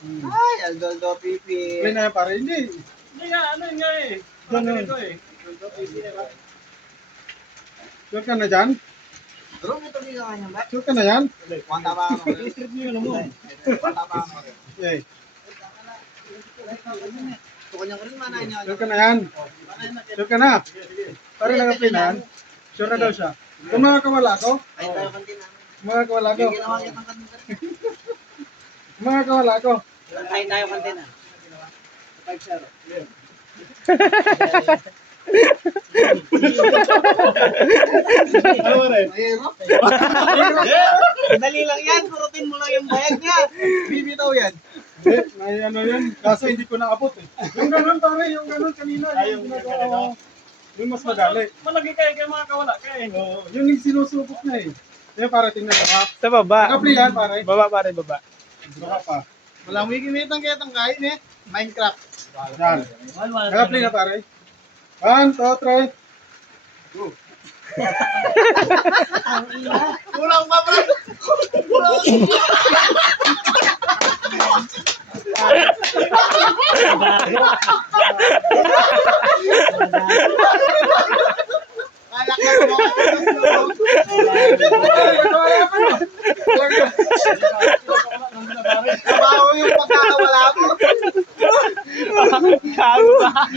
Ay, Aldo Pipi. Play na yan pare. Hindi. Hindi nga, ano yun nga eh. Ganun. Ito eh. Aldo Pipi na ba? Sure ka na dyan? Bro, ito din ka kanya ba? Sure ka na yan? Kwanta ba ako? I-strip nyo yun mo. Kwanta ba ako? Okay. Ito kanyang rin manay niya. Sure ka na yan? Sure ka na? Pare naka-play na yan? Sure na daw siya. Kung makakawala ako? Ay, tayo kantin namin. Kung makakawala ako? Yung ginawa kitang kantin. Kung makakawala ako? Ay, tayo kantin na. 5-0. Ano pare? Mahirap. Dali lang yan. Purutin mo lang yung bayag niya. Bibitaw yan. Hindi, may ano yan. Kaso hindi ko naabot eh. Yung ganun pare, yung ganun kanina. Yung ginagawa ko. Yung mas madali. Malagi kayo makakawala kayo. Oo, yun yung sinusubok na eh. Kaya para tingnan sa map. Sa baba. Naka-play yan pare. Baba pare, baba. Baka pa. Walang wikimitang kaya tang kain eh. Minecraft. Yan. Naka-play na pare. 1, 2, 3. Kulang pa ba? Kulang.